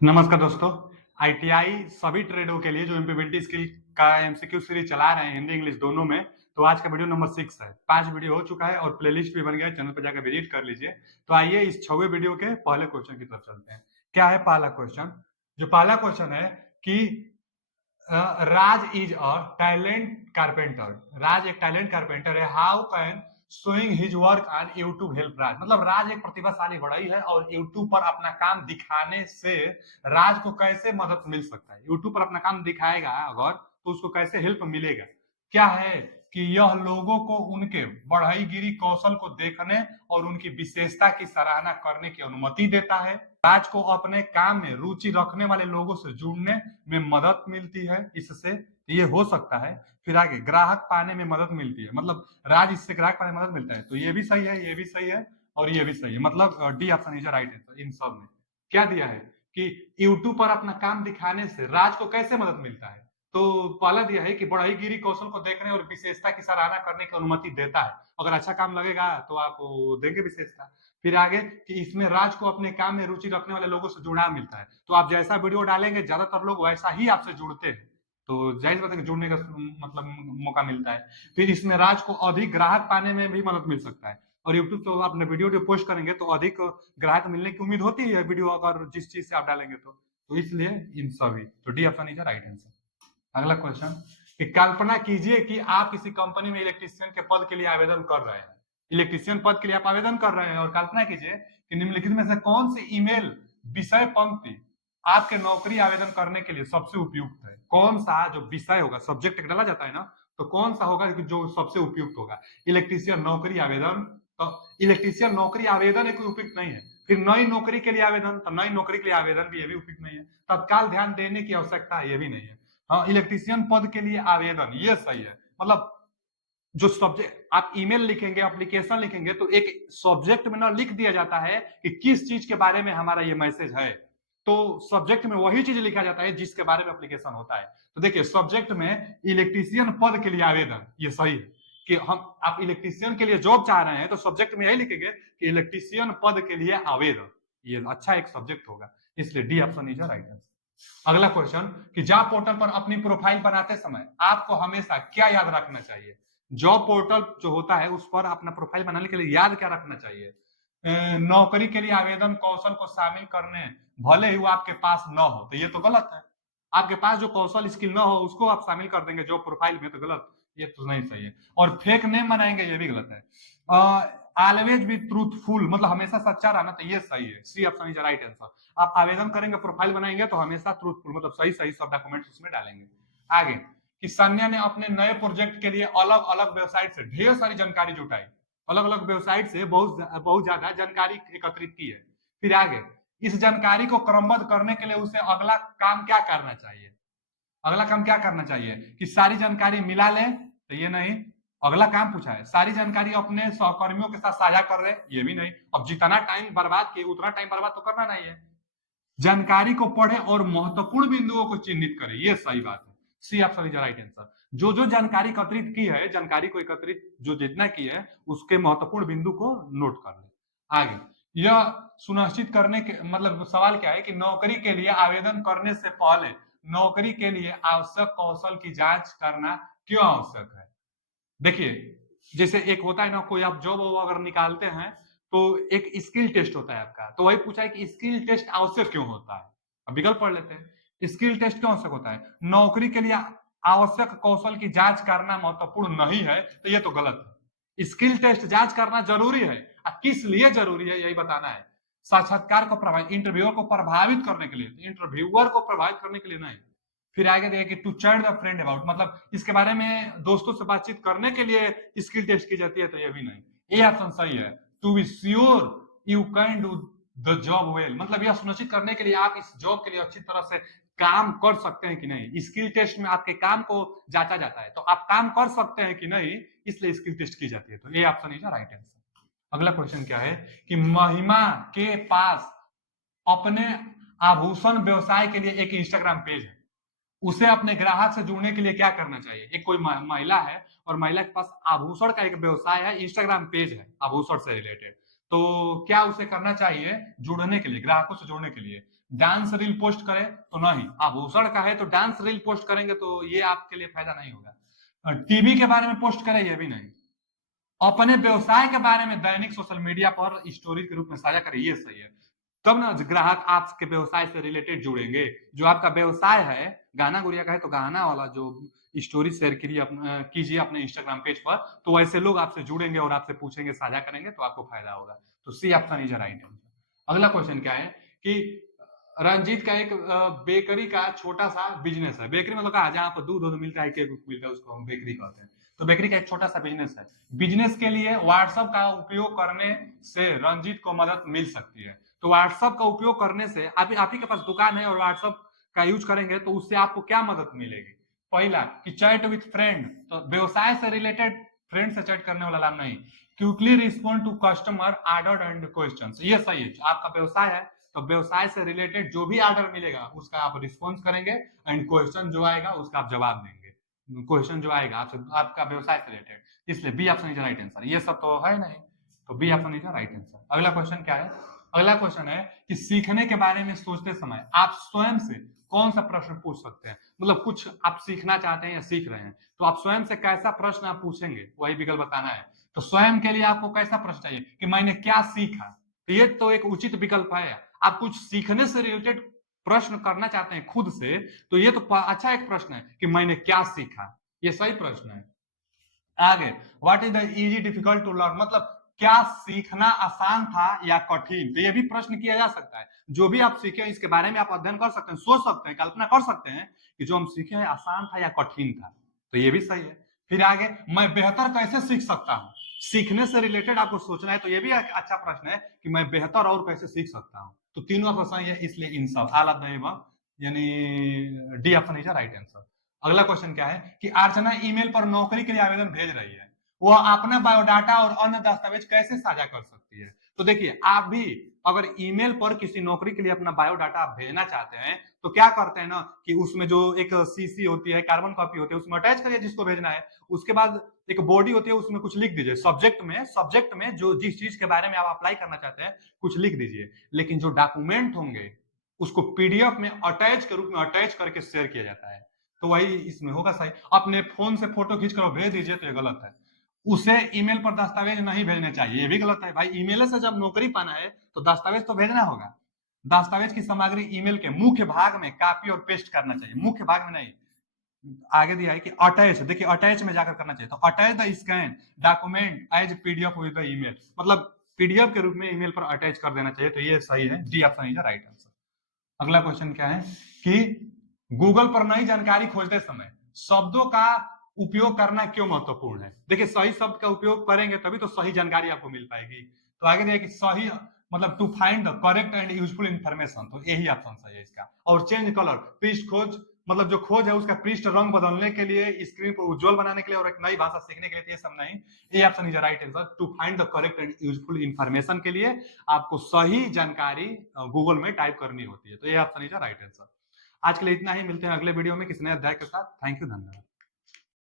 नमस्कार दोस्तों। आईटीआई सभी ट्रेडों के लिए जो इम्प्लीमेंटी स्किल का एमसीक्यू सीरीज चला रहे हैं हिंदी इंग्लिश दोनों में, तो आज का वीडियो नंबर 6 है। 5 वीडियो हो चुका है और प्लेलिस्ट भी बन गया है, चैनल पर जाकर विजिट कर लीजिए। तो आइए इस 6वें वीडियो के पहले क्वेश्चन की तरफ चलते हैं। क्या है पहला क्वेश्चन? जो पहला क्वेश्चन है कि Raj is a talent carpenter. Raj एक टैलेंट कारपेंटर है। How can showing his work on YouTube help Raj? मतलब राज एक प्रतिभाशाली बढ़ई है और यूट्यूब पर अपना काम दिखाने से राज को कैसे मदद मिल सकता है? यूट्यूब पर अपना काम दिखाएगा अगर तो उसको कैसे हेल्प मिलेगा? क्या है कि यह लोगों को उनके बढ़ईगिरी कौशल को देखने और उनकी विशेषता की सराहना करने की अनुमति देता है। राज को अपने काम में रुचि रखने वाले लोगों से जुड़ने में मदद मिलती है इससे, ये हो सकता है। फिर आगे ग्राहक पाने में मदद मिलती है, मतलब राज इससे ग्राहक पाने में मदद मिलता है। तो ये भी सही है, ये भी सही है और ये भी सही है। मतलब D option is right answer. इन सब में क्या दिया है कि यूट्यूब पर अपना काम दिखाने से राज को कैसे मदद मिलता है? तो पहला दिया है कि बढ़ईगिरी कौशल को देखने और विशेषता की सराहना करने की अनुमति देता है। अगर अच्छा काम लगेगा तो आप देंगे विशेषता। फिर आगे कि इसमें राज को अपने काम में रुचि रखने वाले लोगों से जुड़ाव मिलता है। तो आप जैसा वीडियो डालेंगे ज्यादातर लोग वैसा ही आपसे जुड़ते हैं, तो जाहिर बात है कि जुड़ने का मतलब मौका मिलता है। फिर इसमें राज को अधिक ग्राहक पाने में भी मदद मिल सकता है। और यूट्यूब पे आपने वीडियो जो पोस्ट करेंगे तो अधिक ग्राहक मिलने की उम्मीद होती है वीडियो अगर जिस चीज से आप डालेंगे तो इसलिए इन सभी। तो D option is right answer. अगला क्वेश्चन कि कल्पना कीजिए कि आप किसी कंपनी में इलेक्ट्रीशियन के पद के लिए आवेदन कर रहे हैं। इलेक्ट्रीशियन पद के लिए आप आवेदन कर रहे हैं और कल्पना कीजिए कि निम्नलिखित में से कौन सी ईमेल विषय पंक्ति आपके नौकरी आवेदन करने के लिए सबसे उपयुक्त है? कौन सा जो विषय होगा, सब्जेक्ट डाला जाता है ना, तो कौन सा होगा जो सबसे उपयुक्त होगा? इलेक्ट्रीशियन नौकरी आवेदन, तो इलेक्ट्रीशियन नौकरी आवेदन एक उपयुक्त नहीं है। फिर नई नौकरी के लिए आवेदन, तो नई नौकरी के लिए आवेदन भी ये भी उपयुक्त नहीं है। तत्काल ध्यान देने की आवश्यकता है, ये भी नहीं है। हाँ, इलेक्ट्रीशियन पद के लिए आवेदन ये सही है। मतलब जो सब्जेक्ट आप ईमेल लिखेंगे, एप्लीकेशन लिखेंगे, तो एक सब्जेक्ट में ना लिख दिया जाता है कि किस चीज के बारे में हमारा ये मैसेज है। तो सब्जेक्ट में वही चीज लिखा जाता है जिसके बारे में एप्लीकेशन होता है। तो देखिए सब्जेक्ट में इलेक्ट्रीशियन पद के लिए आवेदन ये सही है कि हम आप इलेक्ट्रीशियन के लिए जॉब चाह रहे हैं तो सब्जेक्ट में यही लिखेंगे कि इलेक्ट्रीशियन पद के लिए आवेदन, ये अच्छा एक सब्जेक्ट होगा। इसलिए D option is right answer. अगला क्वेश्चन कि जॉब पोर्टल पर अपनी प्रोफाइल बनाते समय आपको हमेशा क्या याद रखना चाहिए? जॉब पोर्टल जो होता है उस पर अपना प्रोफाइल बनाने के लिए याद क्या रखना चाहिए? नौकरी के लिए आवेदन कौशल को शामिल करने भले ही वो आपके पास न हो, तो ये तो गलत है। आपके पास जो कौशल स्किल ना हो उसको आप शामिल कर देंगे जॉब प्रोफाइल में, तो गलत, ये तो नहीं सही है। और फेक नेम बनाएंगे, ये भी गलत है। ऑलवेज बी ट्रूथफुल, मतलब हमेशा सच्चा रहना, तो ये सही है। C option is right answer. आप आवेदन करेंगे, प्रोफाइल बनाएंगे तो हमेशा ट्रूथफुल, मतलब सही सही सब डॉक्यूमेंट्स उसमें डालेंगे। आगे कि सन्या ने अपने नए प्रोजेक्ट के लिए अलग अलग वेबसाइट से ढेर सारी जानकारी जुटाई। अलग अलग वेबसाइट से बहुत बहुत ज्यादा जानकारी एकत्रित की है। फिर आगे इस जानकारी को क्रमबद्ध करने के लिए उसे अगला काम क्या करना चाहिए? अगला काम क्या करना चाहिए कि सारी जानकारी मिला ले, तो ये नहीं। अगला काम पूछा है सारी जानकारी अपने सहकर्मियों के साथ साझा कर रहे, ये भी नहीं। अब जितना टाइम बर्बाद किए उतना टाइम बर्बाद तो करना नहीं है। जानकारी को पढ़े और महत्वपूर्ण बिंदुओं को चिन्हित करें, ये सही बात है। C option is right answer. जो जो जानकारी एकत्रित की है, जानकारी को एकत्रित जो जितना की है उसके महत्वपूर्ण बिंदु को नोट कर ले। आगे यह सुनिश्चित करने के मतलब सवाल क्या है कि नौकरी के लिए आवेदन करने से पहले नौकरी के लिए आवश्यक कौशल की जांच करना क्यों आवश्यक है? देखिए जैसे एक होता है ना, कोई आप जॉब अगर निकालते हैं तो एक स्किल टेस्ट होता है आपका, तो वही पूछा है कि स्किल टेस्ट आवश्यक क्यों होता है। अब विकल्प पढ़ लेते हैं। स्किल टेस्ट क्यों आवश्यक होता है? नौकरी के लिए आवश्यक कौशल की जांच करना महत्वपूर्ण नहीं है, तो ये तो गलत है। स्किल टेस्ट जांच करना जरूरी है। किस लिए जरूरी है यही बताना है। साक्षात्कार को प्रभावित, इंटरव्यूअर को प्रभावित करने के लिए, इंटरव्यूअर को प्रभावित करने के लिए नहीं। फिर आगे देखिए कि to chat the friend about, मतलब इसके बारे में दोस्तों से बातचीत करने के लिए स्किल टेस्ट की जाती है, तो ये भी नहीं। ये ऑप्शन सही है। To be sure you can do the job well, मतलब यह सुनिश्चित करने के लिए आप इस जॉब के लिए अच्छी तरह से काम कर सकते हैं कि नहीं। स्किल टेस्ट में आपके काम को जांचा जाता है, तो आप काम कर सकते हैं कि नहीं, इसलिए स्किल टेस्ट की जाती है। तो ये ऑप्शन इज राइट आंसर। अगला क्वेश्चन क्या है कि महिमा के पास अपने आभूषण व्यवसाय के लिए एक इंस्टाग्राम पेज है, उसे अपने ग्राहक से जुड़ने के लिए क्या करना चाहिए? एक कोई महिला है और महिला के पास आभूषण का एक व्यवसाय है, इंस्टाग्राम पेज है आभूषण से रिलेटेड, तो क्या उसे करना चाहिए जुड़ने के लिए, ग्राहकों से जुड़ने के लिए? डांस रील पोस्ट करे तो नहीं, आभूषण का है तो डांस रील पोस्ट करेंगे तो ये आपके लिए फायदा नहीं होगा। टीवी के बारे में पोस्ट करे ये भी नहीं। अपने व्यवसाय के बारे में दैनिक सोशल मीडिया पर स्टोरी के रूप में साझा करें, ये सही है। तब ना ग्राहक आपके व्यवसाय से रिलेटेड जुड़ेंगे। जो आपका व्यवसाय है, गाना गुड़िया का है तो गाना वाला जो स्टोरी शेयर कीजिए अपने इंस्टाग्राम पेज पर, तो ऐसे लोग आपसे जुड़ेंगे और आपसे पूछेंगे, साझा करेंगे तो आपको फायदा होगा। तो C option is right answer. अगला क्वेश्चन क्या है कि रंजीत का एक बेकरी का छोटा सा बिजनेस है। बेकरी मतलब कहा जहाँ पर दूध मिलता है, केक मिलता है, उसको हम बेकरी कहते हैं। तो बेकरी का एक छोटा सा बिजनेस है। बिजनेस के लिए व्हाट्सएप का उपयोग करने से रंजीत को मदद मिल सकती है। तो व्हाट्सएप का उपयोग करने से आप ही के पास दुकान है और व्हाट्सएप का यूज करेंगे तो उससे आपको क्या मदद मिलेगी? पहला कि चैट विथ फ्रेंड, तो व्यवसाय से रिलेटेड फ्रेंड से चैट करने वाला लाभ नहीं। Quickly respond to customer order and question, ये सही है। आपका व्यवसाय है तो व्यवसाय से रिलेटेड जो भी ऑर्डर मिलेगा उसका आप रिस्पॉन्स करेंगे एंड क्वेश्चन जो आएगा उसका आप जवाब देंगे। क्वेश्चन जो आएगा आपसे आपका व्यवसाय से रिलेटेड, इसलिए B option is right answer. ये सब तो है नहीं, तो B option is right answer. अगला क्वेश्चन क्या है? अगला क्वेश्चन है कि सीखने के बारे में सोचते समय आप स्वयं से कौन सा प्रश्न पूछ सकते हैं? मतलब कुछ आप सीखना चाहते हैं या सीख रहे हैं तो आप स्वयं से कैसा प्रश्न आप पूछेंगे, वही विकल्प बताना है। तो स्वयं के लिए आपको कैसा प्रश्न चाहिए कि मैंने क्या सीखा, तो ये तो एक उचित विकल्प है। आप कुछ सीखने से रिलेटेड प्रश्न करना चाहते हैं खुद से, तो ये तो अच्छा एक प्रश्न है कि मैंने क्या सीखा, ये सही प्रश्न है। आगे, what is the easy difficult to learn, मतलब क्या सीखना आसान था या कठिन, तो ये भी प्रश्न किया जा सकता है। जो भी आप सीखे इसके बारे में आप अध्ययन कर सकते हैं, सोच सकते हैं, कल्पना कर सकते हैं कि जो हम सीखे हैं आसान था या कठिन था, तो ये भी सही है। फिर आगे, मैं बेहतर कैसे सीख सकता हूँ, सीखने से रिलेटेड आपको सोचना है, तो ये भी एक अच्छा प्रश्न है कि मैं बेहतर और कैसे सीख सकता हूँ। तो तीनों ऑप्शन सही है, इसलिए इन सब हालत यानी D option is right answer. अगला क्वेश्चन क्या है कि अर्चना ईमेल पर नौकरी के लिए आवेदन भेज रही है, वह अपना बायोडाटा और अन्य दस्तावेज कैसे साझा कर सकती है? तो देखिए, आप भी अगर ईमेल पर किसी नौकरी के लिए अपना बायोडाटा आप भेजना चाहते हैं तो क्या करते हैं ना कि उसमें जो एक सीसी होती है, कार्बन कॉपी होती है, उसमें अटैच करिए जिसको भेजना है। उसके बाद एक बॉडी होती है, उसमें कुछ लिख दीजिए। सब्जेक्ट में जो जिस चीज के बारे में आप अप्लाई करना चाहते हैं कुछ लिख दीजिए। लेकिन जो डॉक्यूमेंट होंगे उसको पीडीएफ में अटैच के रूप में अटैच करके शेयर किया जाता है। तो वही इसमें होगा सही। अपने फोन से फोटो खींचकर भेज दीजिए तो ये गलत है। उसे ईमेल पर दस्तावेज नहीं भेजने चाहिए, ये भी गलत है। भाई ईमेल से जब नौकरी पाना है तो दस्तावेज तो भेजना होगा। दस्तावेज की सामग्री ईमेल के मुख्य भाग में कॉपी और पेस्ट करना चाहिए, मुख्य भाग में नहीं। आगे दिया है कि अटैच, देखिए अटैच में जाकर करना चाहिए। तो attach the scan document as PDF with the email, मतलब पीडीएफ के रूप में ईमेल पर अटैच कर देना चाहिए। तो ये सही है, D option is right answer. अगला क्वेश्चन क्या है कि गूगल पर नई जानकारी खोजते समय शब्दों का उपयोग करना क्यों महत्वपूर्ण है? देखिए, सही शब्द का उपयोग करेंगे तभी तो सही जानकारी आपको मिल पाएगी। तो आगे दिया कि सही मतलब to find the correct and useful information, तो यही ऑप्शन सही है इसका। और चेंज कलर, पृष्ठ खोज, मतलब जो खोज है उसका पृष्ठ रंग बदलने के लिए, स्क्रीन पर उज्जवल बनाने के लिए और एक नई भाषा सीखने के लिए, ये सब नहीं। ये option is right answer. To find the correct and useful information के लिए आपको सही जानकारी गूगल में टाइप करनी होती है। तो ये ऑप्शन इज राइट आंसर। आज के लिए इतना ही, मिलते हैं अगले वीडियो में किसी नए अध्याय के साथ। थैंक यू, धन्यवाद।